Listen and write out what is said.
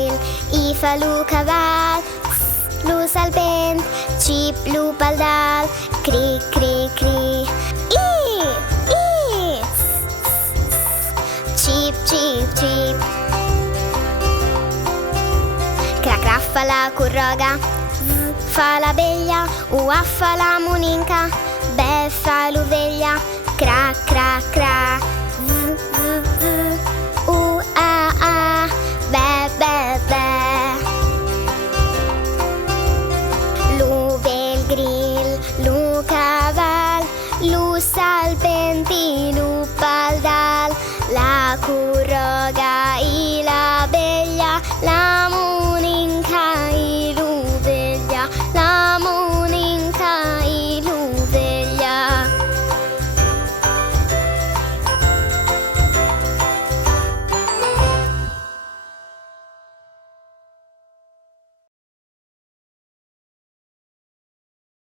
grill, I fa lu cavall, lu serpent, chip lu pardal, cri cri cri. I, chip chip chip. Cra cra fa la curroga, fa la veglia, ua fa la muninca, be fa l'uveglia, cra cra cra. A, be be be. Lu bel grill, lu cavall, lu serpenti, lu pardal, la curroga